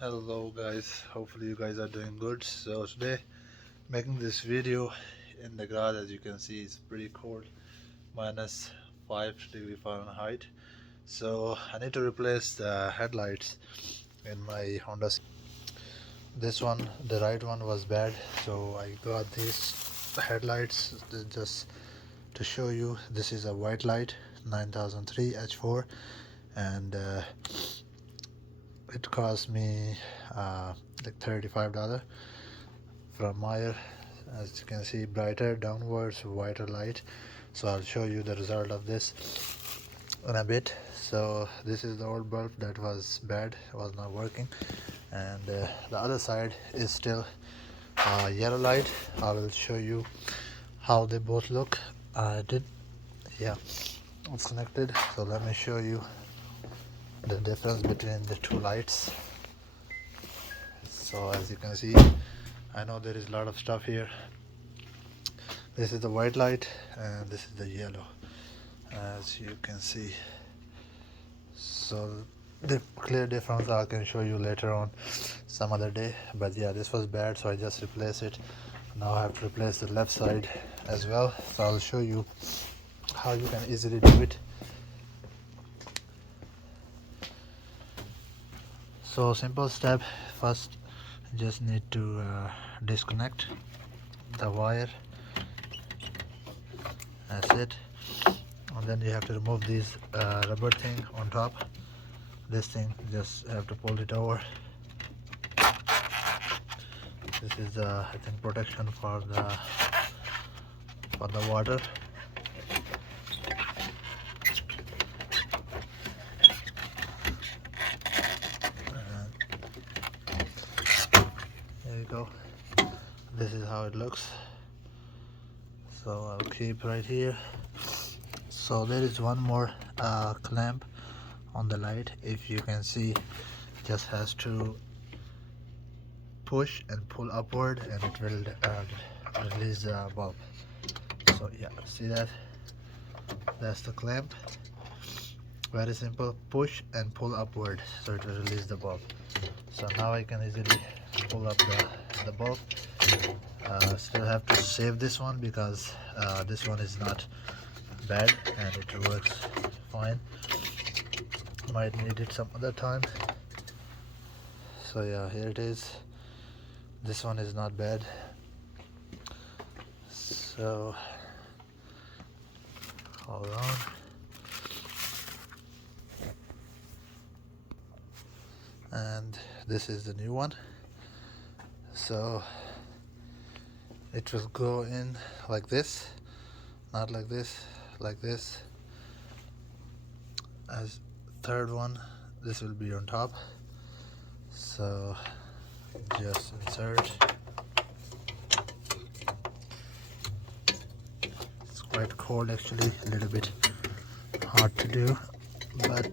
Hello guys, hopefully you guys are doing good. So today making this video in the garage. As you can see, it's pretty cold, minus 5 degree Fahrenheit. So I need to replace the headlights in my Honda This one, the right one, was bad, so I got these headlights just to show you. This is a white light 9003 H4, and it cost me like $35 from Meyer. As you can see, brighter downwards, whiter light. So I'll show you the result of this in a bit. So this is the old bulb that was bad, was not working, and the other side is still yellow light. I will show you how they both look. Yeah, it's connected, so let me show you the difference between the two lights. So as you can see, I know there is a lot of stuff here. This is the white light and this is the yellow, as you can see. So the clear difference I can show you later on some other day, but yeah, this was bad, so I just replaced it. Now I have to replace the left side as well, so I'll show you how you can easily do it. So simple step: first you just need to disconnect the wire. That's it. And then you have to remove these rubber thing on top. This thing, just have to pull it over. This is I think protection for the water. And there you go. This is how it looks. So I'll keep right here. So there is one more clamp on the light. If you can see, just has to push and pull upward and it will release the bulb. So yeah, see that? That's the clamp. Very simple: push and pull upward, so it will release the bulb. So now I can easily pull up the bulb. Still have to save this one because this one is not bad and it works fine. Might need it some other time. So yeah, here it is. This one is not bad. So hold on. And this is the new one. So it will go in like this, not like this, like this. As third one, this will be on top. So just insert. It's quite cold actually, a little bit hard to do, but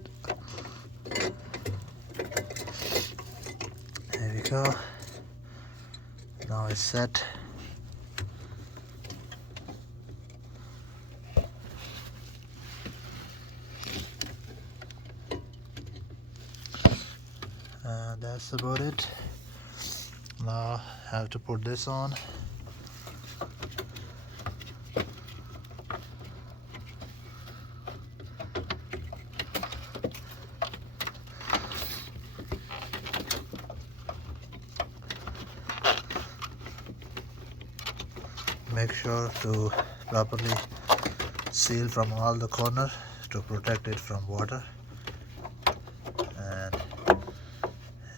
there we go. Now it's set. And that's about it. Now I have to put this on. Make sure to properly seal from all the corners to protect it from water. And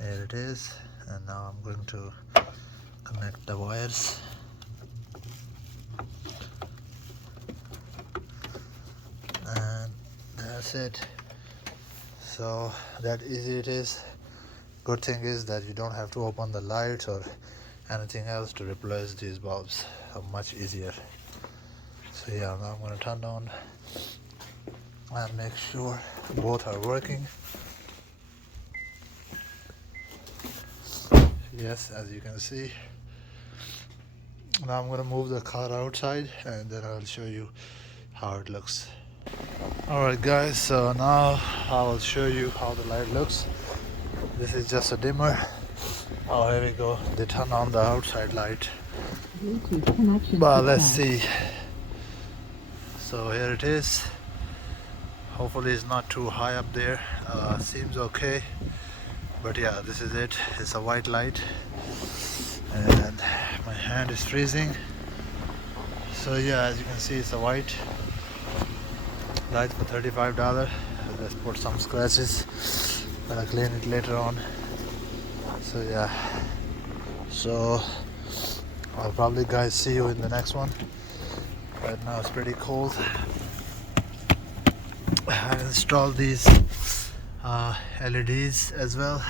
here it is. And now I'm going to connect the wires. And that's it. So that easy it is. Good thing is that you don't have to open the lights or anything else to replace these bulbs. Much easier. So yeah, now I'm going to turn on and make sure both are working. Yes, as you can see. Now I'm going to move the car outside and then I'll show you how it looks. Alright guys, so now I will show you how the light looks. This is just a dimmer. Oh, here we go. They turn on the outside light. Bluetooth connection But let's success. see. So here it is. Hopefully it's not too high up there. Seems okay. But yeah, this is it. It's a white light. And my hand is freezing. So yeah, as you can see, it's a white light for $35. Let's put some scratches. I'll clean it later on. So yeah. So I'll probably guys see you in the next one. Right now it's pretty cold. I installed these LEDs as well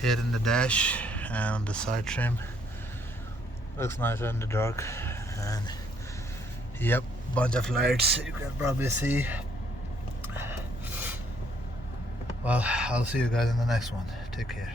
here in the dash and on the side trim. Looks nicer in the dark. And yep, bunch of lights you can probably see. Well, I'll see you guys in the next one. Take care.